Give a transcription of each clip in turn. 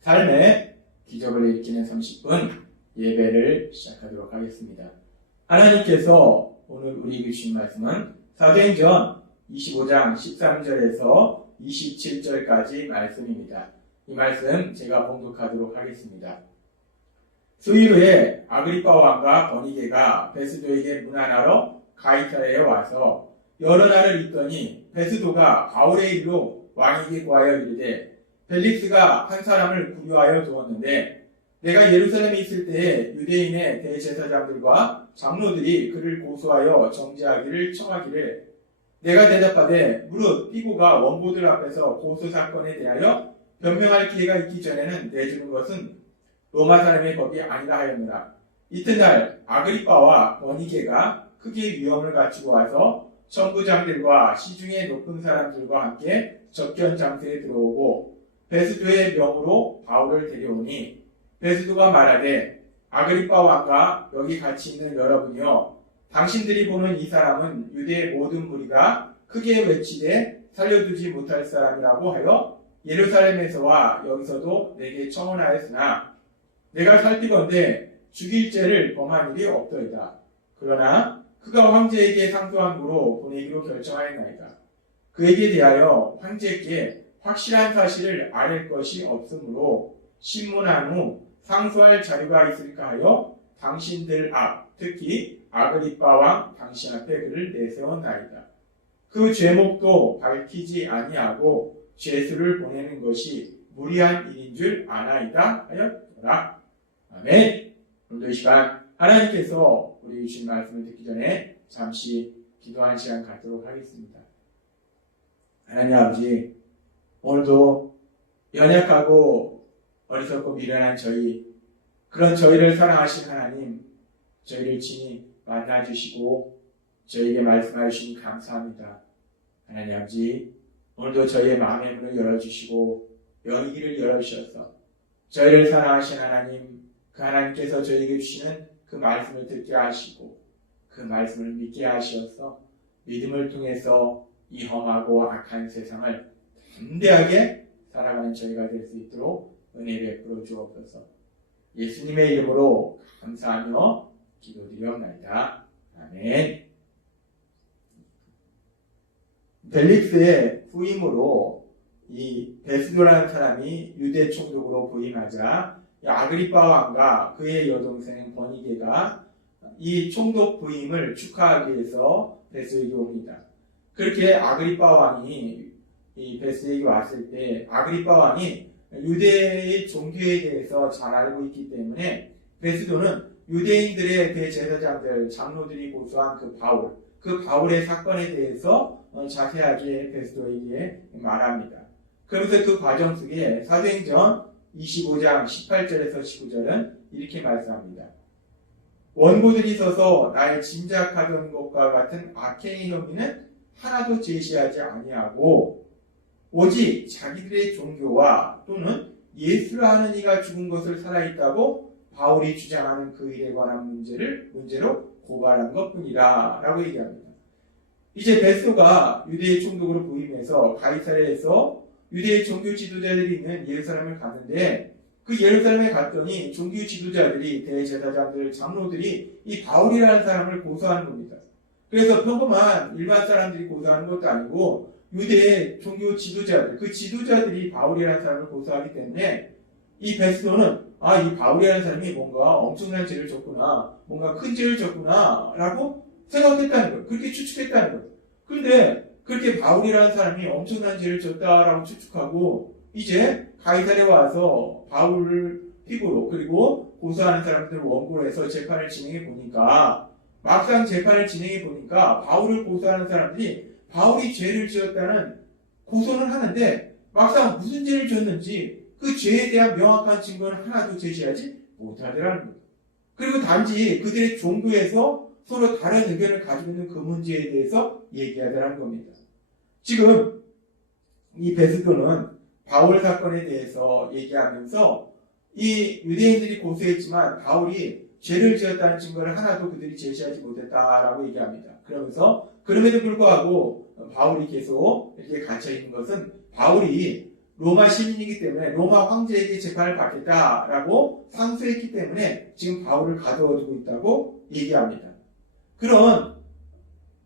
삶의 기적을 일으키는 30분 예배를 시작하도록 하겠습니다. 하나님께서 오늘 우리에게 주신 말씀은 사도행전 25장 13절에서 27절까지 말씀입니다. 이 말씀 제가 봉독하도록 하겠습니다. 수일 후에 아그리빠 왕과 버니게가 베스도에게 문안하러 가이사랴에 와서 여러 날을 있더니 베스도가 바울의 일로 왕에게 구하여 이르되 벨릭스가 한 사람을 구류하여 두었는데 내가 예루살렘에 있을 때에 유대인의 대제사장들과 장로들이 그를 고소하여 정죄하기를 청하기를 내가 대답하되 무릇 피고가 원고들 앞에서 고소 사건에 대하여 변명할 기회가 있기 전에는 내주는 것은 로마 사람의 법이 아니라 하였노라. 이튿날 아그리빠와 버니게가 크게 위험을 갖추고 와서 천부장들과 시중의 높은 사람들과 함께 접견 장소에 들어오고 베스도의 명으로 바울을 데려오니 베스도가 말하되 아그리빠 왕과 여기 같이 있는 여러분이여 당신들이 보는 이 사람은 유대의 모든 무리가 크게 외치되 살려두지 못할 사람이라고 하여 예루살렘에서와 여기서도 내게 청원하였으나 내가 살피건대 죽일 죄를 범한 일이 없더이다. 그러나 그가 황제에게 상소한 고로 보내기로 결정하였나이다. 그에게 대하여 황제께 확실한 사실을 알릴 것이 없으므로 신문한 후 상소할 자료가 있을까 하여 당신들 앞, 특히 아그리빠 왕 당신 앞에 그를 내세웠나이다. 그 죄목도 밝히지 아니하고 죄수를 보내는 것이 무리한 일인 줄 아나이다 하였더라. 아멘. 오늘도 이 시간 하나님께서 우리 주신 말씀을 듣기 전에 잠시 기도하는 시간 갖도록 하겠습니다. 하나님 아버지, 오늘도 연약하고 어리석고 미련한 그런 저희를 사랑하신 하나님, 저희를 친히 만나주시고 저희에게 말씀해 주시니 감사합니다. 하나님 아버지, 오늘도 저희의 마음의 문을 열어주시고 영의 길을 열어주셔서 저희를 사랑하신 하나님, 그 하나님께서 저희에게 주시는 그 말씀을 듣게 하시고 그 말씀을 믿게 하시어서 믿음을 통해서 이 험하고 악한 세상을 담대하게 살아가는 저희가 될 수 있도록 은혜 베풀어 주옵소서. 예수님의 이름으로 감사하며 기도드리옵나이다. 아멘. 벨릭스의 후임으로 이 베스도라는 사람이 유대 총독으로 부임하자 아그리빠 왕과 그의 여동생 버니게가 이 총독 부임을 축하하기 위해서 베스도에게 옵니다. 그렇게 아그리빠 왕이 이 베스도에게 왔을 때 아그리빠 왕이 유대의 종교에 대해서 잘 알고 있기 때문에 베스도는 유대인들의 대제사장들, 장로들이 고소한 그 바울의 사건에 대해서 자세하게 베스도에게 말합니다. 그러면서 그 과정 속에 사도행전 25장 18절에서 19절은 이렇게 말씀합니다. 원고들이 서서 나의 짐작하던 것과 같은 악행의 혐의는 하나도 제시하지 아니하고 오직 자기들의 종교와 또는 예수라 하는 이가 죽은 것을 살아있다고 바울이 주장하는 그 일에 관한 문제로 고발한 것뿐이라 라고 얘기합니다. 이제 베스도가 유대의 총독으로 부임해서 가이사랴에서 유대의 종교 지도자들이 있는 예루살렘을 갔는데 그 예루살렘에 갔더니 종교 지도자들이 대제사장들, 장로들이 이 바울이라는 사람을 고소하는 겁니다. 그래서 평범한 일반 사람들이 고소하는 것도 아니고 유대의 종교 지도자들, 그 지도자들이 바울이라는 사람을 고소하기 때문에 이 베스도는 이 바울이라는 사람이 뭔가 엄청난 죄를 졌구나, 뭔가 큰 죄를 졌구나 라고 생각했다는 거예요. 그렇게 추측했다는 거예요. 그런데 그렇게 바울이라는 사람이 엄청난 죄를 졌다라고 추측하고 이제 가이사랴에 와서 바울을 피고로 그리고 고소하는 사람들을 원고로 해서 재판을 진행해 보니까 막상 재판을 진행해 보니까 바울을 고소하는 사람들이 바울이 죄를 지었다는 고소는 하는데 막상 무슨 죄를 지었는지 그 죄에 대한 명확한 증거는 하나도 제시하지 못하더라는 거예요. 그리고 단지 그들의 종교에서 서로 다른 의견을 가지고 있는 그 문제에 대해서 얘기하더라는 겁니다. 지금 이 베스도는 바울 사건에 대해서 얘기하면서 이 유대인들이 고소했지만 바울이 죄를 지었다는 증거를 하나도 그들이 제시하지 못했다라고 얘기합니다. 그러면서 그럼에도 불구하고 바울이 계속 이렇게 갇혀 있는 것은 바울이 로마 시민이기 때문에 로마 황제에게 재판을 받겠다라고 상소했기 때문에 지금 바울을 가둬두고 있다고 얘기합니다. 그런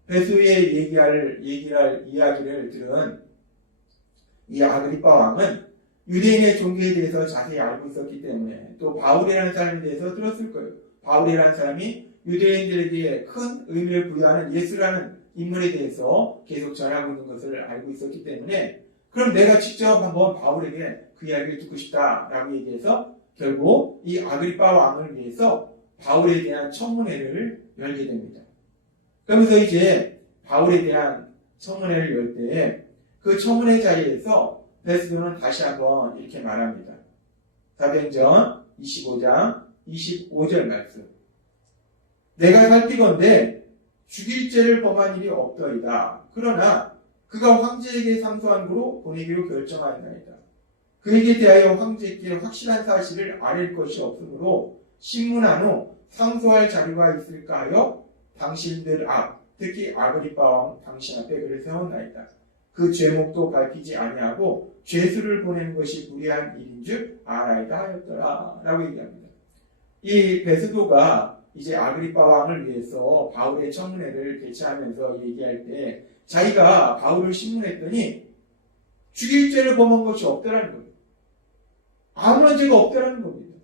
베스도의 얘기할 이야기를 들은 이 아그리빠 왕은 유대인의 종교에 대해서 자세히 알고 있었기 때문에 또 바울이라는 사람에 대해서 들었을 거예요. 바울이라는 사람이 유대인들에게 큰 의미를 부여하는 예수라는 인물에 대해서 계속 전하고 있는 것을 알고 있었기 때문에 그럼 내가 직접 한번 바울에게 그 이야기를 듣고 싶다라고 얘기해서 결국 이 아그리빠 왕을 위해서 바울에 대한 청문회를 열게 됩니다. 그러면서 이제 바울에 대한 청문회를 열 때 그 청문회 자리에서 베스도는 다시 한번 이렇게 말합니다. 사도행전 25장 25절 말씀. 내가 살피건대 죽일 죄를 범한 일이 없더이다. 그러나 그가 황제에게 상소한 고로 보내기로 결정하였나이다. 그에게 대하여 황제께 확실한 사실을 아뢰일 것이 없으므로 신문한 후 상소할 자료가 있을까 하여 당신들 앞, 특히 아그리빠 왕 당신 앞에 글을 세웠나이다. 그 죄목도 밝히지 아니하고 죄수를 보내는 것이 무리한 일인 줄 알아이다 하였더라 라고 얘기합니다. 이 베스도가 이제 아그리빠 왕을 위해서 바울의 청문회를 개최하면서 얘기할 때 자기가 바울을 신문했더니 죽일 죄를 범한 것이 없다라는 거예요. 아무런 죄가 없다라는 겁니다.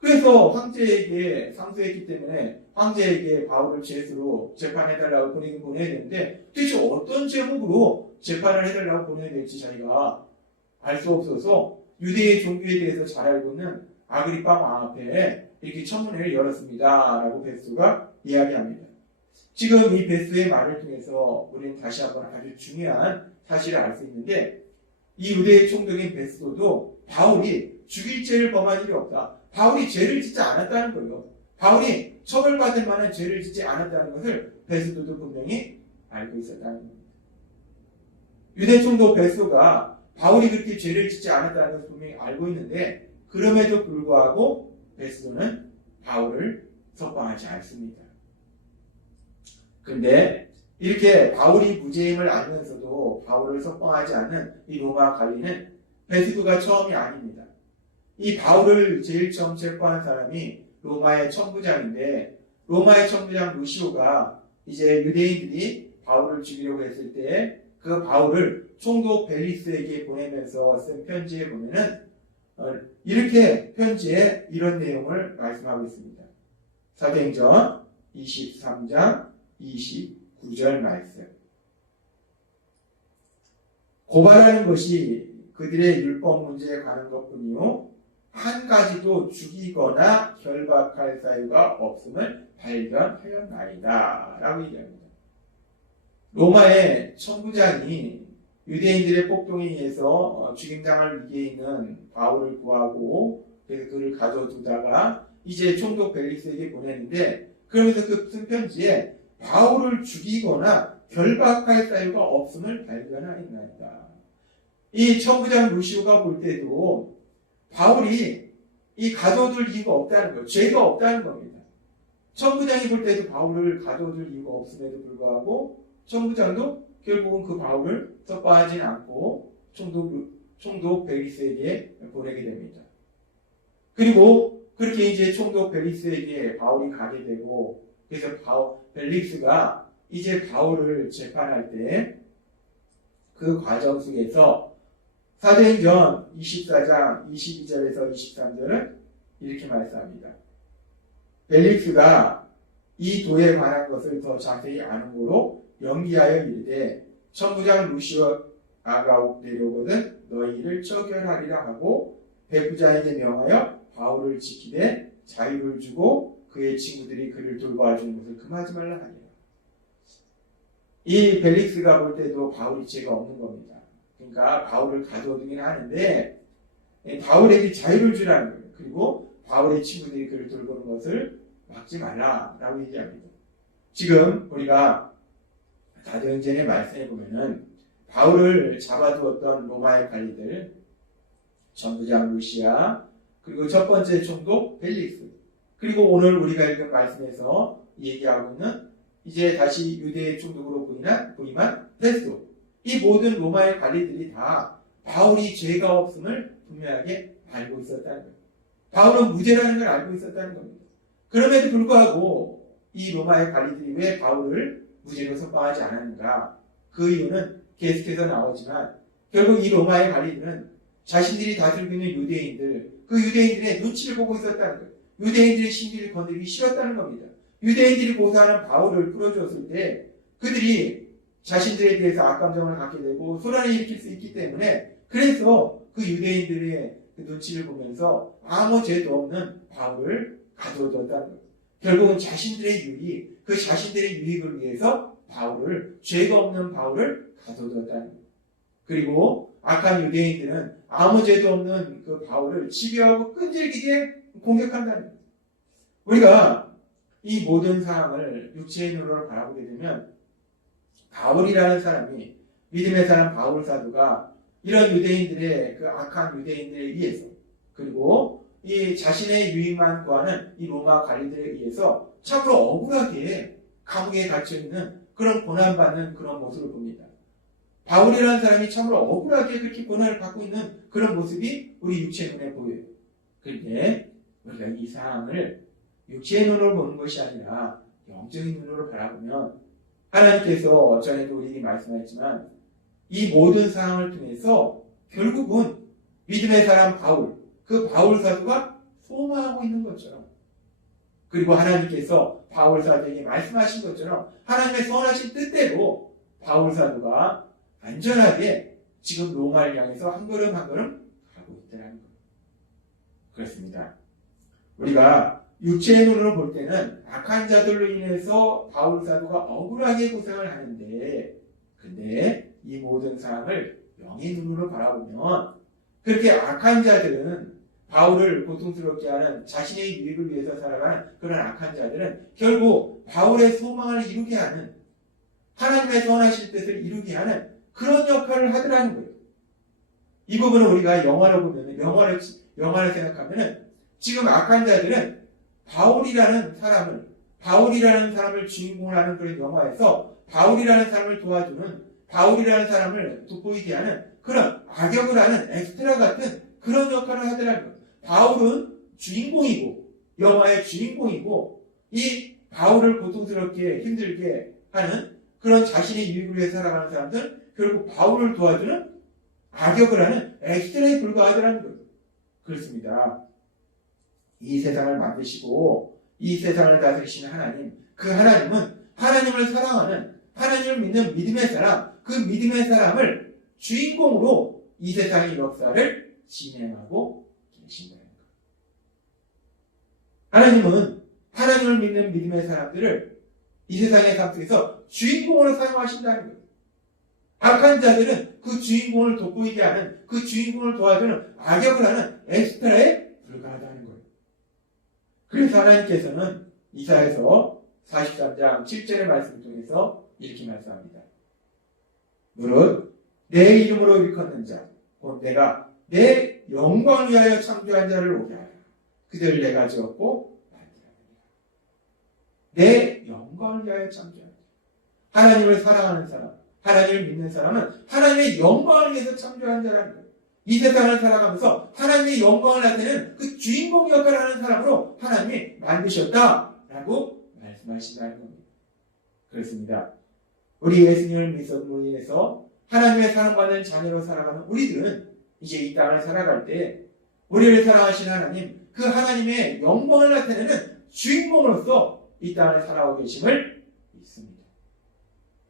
그래서 황제에게 상소했기 때문에 황제에게 바울을 죄수로 재판해달라고 보내야 되는데 도대체 어떤 제목으로 재판을 해달라고 보내야 될지 자기가 알 수 없어서 유대의 종교에 대해서 잘 알고 있는 아그리빠 왕 앞에 이렇게 청문회를 열었습니다. 라고 베스도가 이야기합니다. 지금 이 베스도의 말을 통해서 우리는 다시 한번 아주 중요한 사실을 알 수 있는데 이 유대의 총독인 베스도도 바울이 죽일 죄를 범한 일이 없다. 바울이 죄를 짓지 않았다는 거예요. 바울이 처벌받을 만한 죄를 짓지 않았다는 것을 베스도도 분명히 알고 있었다는 겁니다. 유대 총독 베스도가 바울이 그렇게 죄를 짓지 않았다는 것을 분명히 알고 있는데 그럼에도 불구하고 베스도는 바울을 석방하지 않습니다. 근데 이렇게 바울이 무죄임을 알면서도 바울을 석방하지 않는 이 로마 관리는 베스도가 처음이 아닙니다. 이 바울을 제일 처음 체포한 사람이 로마의 천부장인데 로마의 천부장 루시오가 이제 유대인들이 바울을 죽이려고 했을 때 그 바울을 총독 벨리스에게 보내면서 쓴 편지에 보면은 이렇게 편지에 이런 내용을 말씀하고 있습니다. 사도행전 23장 29절 말씀. 고발하는 것이 그들의 율법 문제에 관한 것뿐이요 한 가지도 죽이거나 결박할 사유가 없음을 발견하였나이다 라고 얘기합니다. 로마의 천부장이 유대인들의 폭동에 의해서 죽임당할 위기에 있는 바울을 구하고 그래서 그를 가둬두다가 이제 총독 벨리스에게 보냈는데 그러면서 그 쓴 편지에 바울을 죽이거나 결박할 사유가 없음을 발견하였나이다. 이 천부장 루시오가 볼 때도 바울이 이 가둬둘 이유가 없다는 거예요. 죄가 없다는 겁니다. 천부장이 볼 때도 바울을 가둬둘 이유가 없음에도 불구하고 천부장도 결국은 그 바울을 석방하지 않고 총독 벨리스에게 보내게 됩니다. 그리고 그렇게 이제 총독 벨리스에게 바울이 가게 되고 그래서 벨리스가 이제 바울을 재판할 때 그 과정 속에서 사도행전 24장 22절에서 23절은 이렇게 말씀합니다. 벨리스가 이 도에 관한 것을 더 자세히 아는 고로 연기하여 이르되 천부장 루시오아가 내려오거든 너희 일을 처결하리라 하고 배부자에게 명하여 바울을 지키되 자유를 주고 그의 친구들이 그를 돌봐주는 것을 금하지 말라 하니라. 이 벨릭스가 볼 때도 바울이 죄가 없는 겁니다. 그러니까 바울을 가둬두긴 하는데 바울에게 자유를 주라는 거예요. 그리고 바울의 친구들이 그를 돌보는 것을 막지 말라라고 얘기합니다. 지금 우리가 사도행전의 말씀에 보면은 바울을 잡아두었던 로마의 관리들 전부장 루시아, 그리고 첫 번째 총독 벨릭스, 그리고 오늘 우리가 읽은 말씀에서 얘기하고 있는 이제 다시 유대의 총독으로 부임한 페스도, 이 모든 로마의 관리들이 다 바울이 죄가 없음을 분명하게 알고 있었다는 거예요. 바울은 무죄라는 걸 알고 있었다는 겁니다. 그럼에도 불구하고 이 로마의 관리들이 왜 바울을 무죄로 선포하지 않았는가? 그 이유는 계속해서 나오지만 결국 이 로마의 관리들은 자신들이 다스리고 있는 유대인들, 그 유대인들의 눈치를 보고 있었다는 거예요. 유대인들의 신비를 건드리기 싫었다는 겁니다. 유대인들이 고소하는 바울을 풀어줬을 때 그들이 자신들에 대해서 악감정을 갖게 되고 소란을 일으킬 수 있기 때문에, 그래서 그 유대인들의 그 눈치를 보면서 아무 죄도 없는 바울을 가둬뒀다는 거예요. 결국은 자신들의 유익, 그 자신들의 유익을 위해서 죄가 없는 바울을 가둬뒀다는 거예요. 그리고 악한 유대인들은 아무 죄도 없는 그 바울을 집요하고 끈질기게 공격한다는 거예요. 우리가 이 모든 상황을 육체의 눈으로 바라보게 되면 바울이라는 사람이, 믿음의 사람 바울 사도가 이런 유대인들의 그 악한 유대인들에 의해서, 그리고 이 자신의 유익만 구하는 이 로마 관리들에 의해서 참으로 억울하게 감옥에 갇혀있는 그런 고난받는 그런 모습을 봅니다. 바울이라는 사람이 참으로 억울하게 그렇게 고난을 받고 있는 그런 모습이 우리 육체의 눈에 보여요. 그런데 우리가 이 상황을 육체의 눈으로 보는 것이 아니라 영적인 눈으로 바라보면, 하나님께서 전에도 우리에게 말씀하셨지만 이 모든 상황을 통해서 결국은 믿음의 사람 바울, 그 바울 사도가 소망하고 있는 것처럼, 그리고 하나님께서 바울 사도에게 말씀하신 것처럼 하나님의 선하신 뜻대로 바울 사도가 안전하게 지금 로마를 향해서 한 걸음 한 걸음 가고 있다는 거예요. 그렇습니다. 우리가 육체의 눈으로 볼 때는 악한 자들로 인해서 바울 사도가 억울하게 고생을 하는데, 근데 이 모든 상황을 영의 눈으로 바라보면 그렇게 악한 자들은, 바울을 고통스럽게 하는, 자신의 유익을 위해서 살아가는 그런 악한 자들은 결국 바울의 소망을 이루게 하는, 하나님의 선하실 뜻을 이루게 하는 그런 역할을 하더라는 거예요. 이 부분은 우리가 영화로 보면, 영화를 생각하면은 지금 악한 자들은 바울이라는 사람을 주인공으로 하는 그런 영화에서 바울이라는 사람을 도와주는, 바울이라는 사람을 돋보이게 하는 그런 악역을 하는 엑스트라 같은 그런 역할을 하더라는 거예요. 바울은 주인공이고, 영화의 주인공이고, 이 바울을 고통스럽게 힘들게 하는 그런 자신의 유익을 위해 살아가는 사람들, 결국 바울을 도와주는 악역을 하는 엑스트라에 불과하더라는 거예요. 그렇습니다. 이 세상을 만드시고 이 세상을 다스리시는 하나님, 그 하나님은 하나님을 사랑하는, 하나님을 믿는 믿음의 사람, 그 믿음의 사람을 주인공으로 이 세상의 역사를 진행하고 계신다는 거예요. 하나님은 하나님을 믿는 믿음의 사람들을 이 세상의 삶 속에서 주인공으로 사용하신다는 거예요. 악한 자들은 그 주인공을 돋보이게 하는, 그 주인공을 도와주는 악역을 하는 엑스트라에 불과하다는 거예요. 그래서 하나님께서는 이사야서 43장 7절의 말씀을 통해서 이렇게 말씀합니다. 무릇 내 이름으로 일컫는 자, 곧 내가 내 영광을 위하여 창조한 자를 오게 하라. 그들을 내가 지었고 만들었느니라. 내 영광을 위하여 창조한 자. 하나님을 사랑하는 사람, 하나님을 믿는 사람은 하나님의 영광을 위해서 창조한 자라는 거예요. 이 세상을 살아가면서 하나님의 영광을 나타내는 그 주인공 역할을 하는 사람으로 하나님이 만드셨다라고 말씀하신다는 겁니다. 그렇습니다. 우리 예수님을 믿음으로 인해서 하나님의 사랑받는 자녀로 살아가는 우리들은 이제 이 땅을 살아갈 때 우리를 사랑하시는 하나님, 그 하나님의 영광을 나타내는 주인공으로서 이 땅을 살아오고 계심을 믿습니다.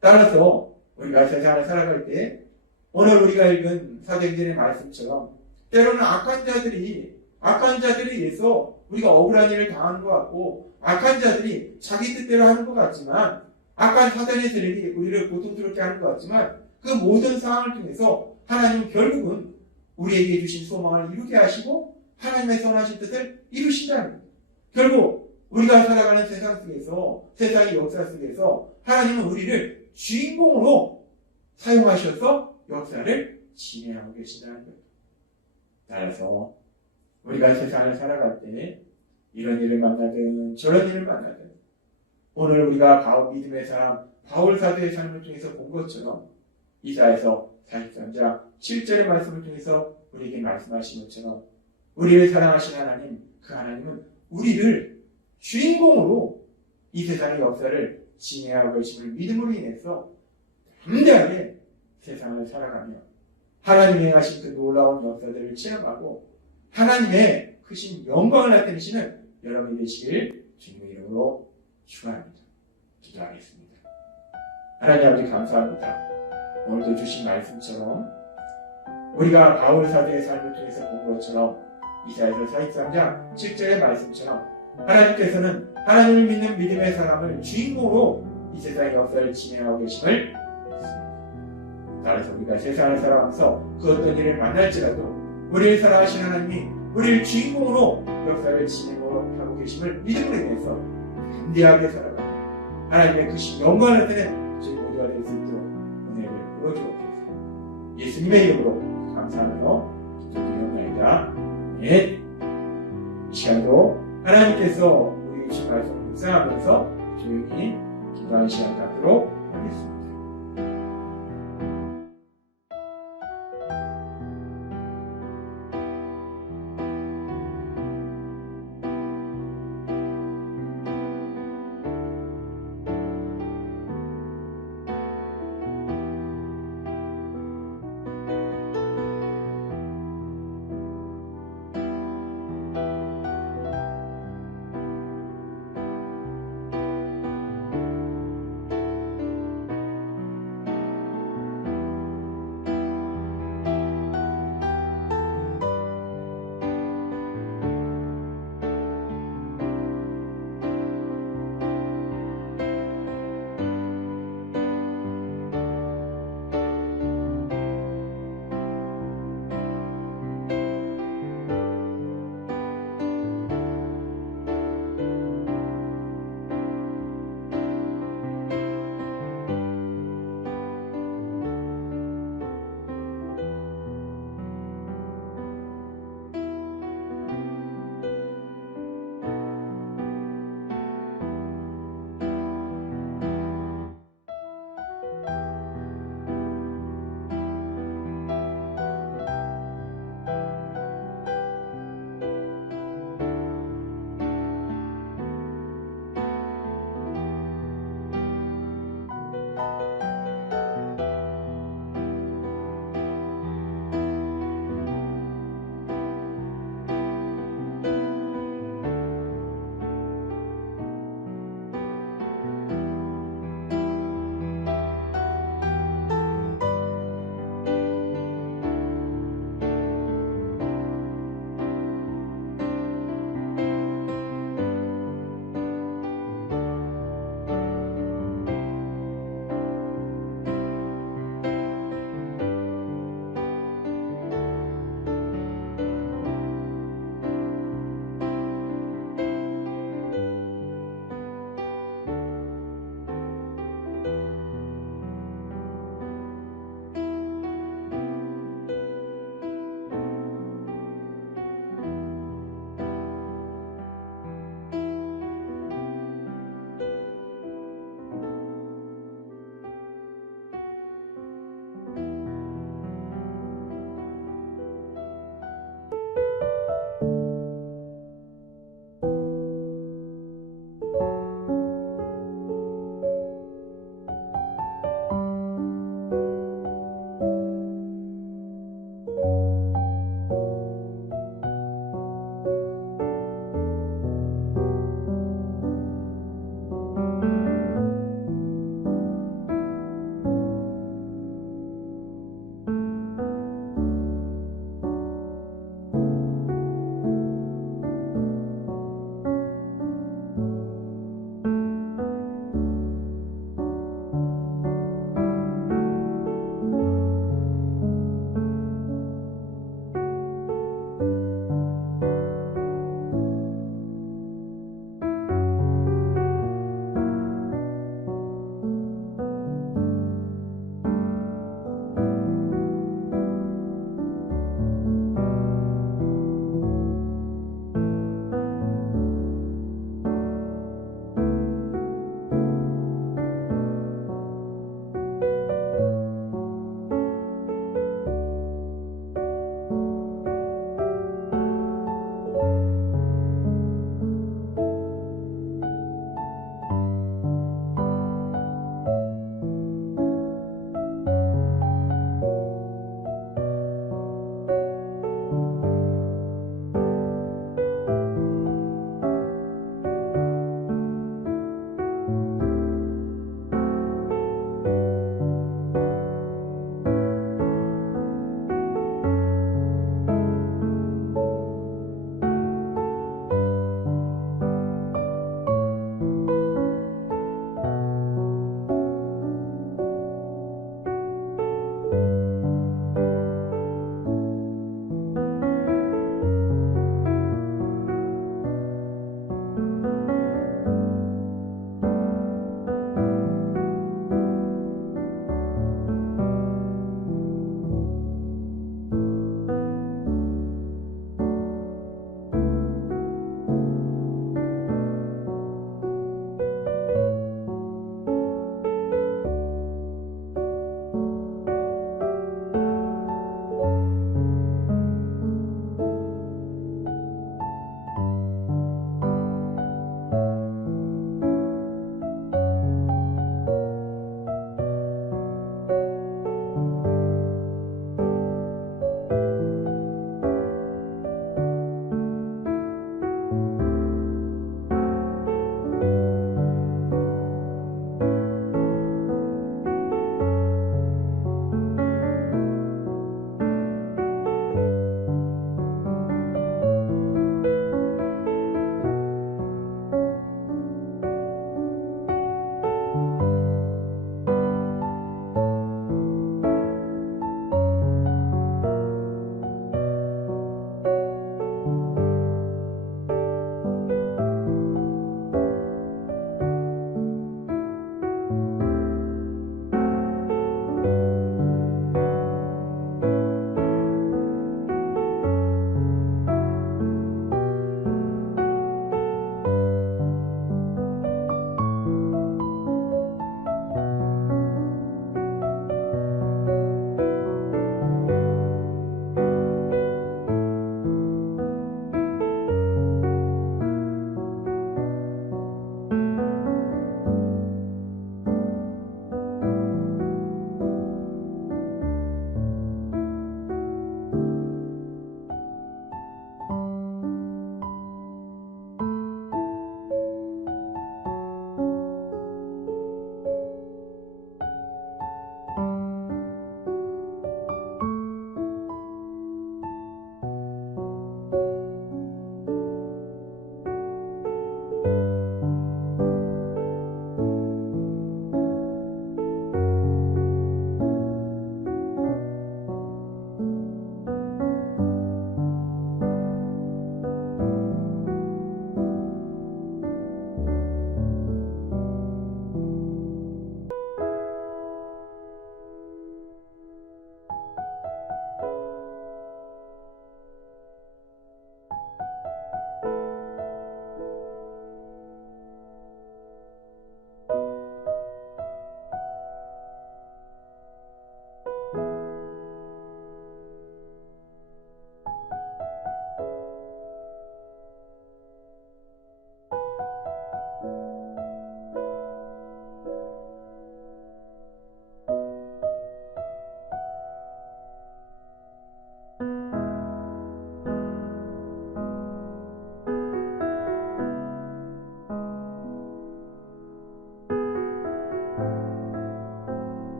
따라서 우리가 세상을 살아갈 때 오늘 우리가 읽은 사도행전의 말씀처럼 때로는 악한 자들이 의해서 우리가 억울한 일을 당하는 것 같고, 악한 자들이 자기 뜻대로 하는 것 같지만, 악한 사단의 세력이 우리를 고통스럽게 하는 것 같지만, 그 모든 상황을 통해서 하나님은 결국은 우리에게 주신 소망을 이루게 하시고 하나님의 선하신 뜻을 이루신다는 거예요. 결국 우리가 살아가는 세상 속에서, 세상의 역사 속에서 하나님은 우리를 주인공으로 사용하셔서 역사를 진행하고 계신다는 거예요. 따라서 우리가 세상을 살아갈 때 이런 일을 만나든 저런 일을 만나든 오늘 우리가 믿음의 사람 바울 사도의 삶을 통해서 본 것처럼 이사야서 43장 7절의 말씀을 통해서 우리에게 말씀하신 것처럼 우리를 사랑하신 하나님, 그 하나님은 우리를 주인공으로 이 세상의 역사를 지배하고 계심을 믿음으로 인해서 담대하게 세상을 살아가며 하나님의 하신 그 놀라운 역사들을 체험하고 하나님의 크신 영광을 나타내시는 여러분이 되시길 주님의 이름으로 축원합니다. 기도하겠습니다. 하나님 아버지 감사합니다. 오늘도 주신 말씀처럼 우리가 바울 사도의 삶을 통해서 본 것처럼 이사야서 43장 7절의 말씀처럼 하나님께서는 하나님을 믿는 믿음의 사람을 주인공으로 이 세상의 역사를 진행하고 계심을 믿습니다. 따라서 우리가 세상을 살아가면서 그 어떤 일을 만날지라도 우리를 사랑하신 하나님이 우리를 주인공으로 역사를 진행하고 계심을 믿음으로 인해서 담대하게 살아가고 하나님의 그 영광을 나타내는 저희 모두가 될 수 있도록 은혜를 부어주옵소서. 예수님의 이름으로 감사하며 기도드리옵나이다. 이 시간도 하나님께서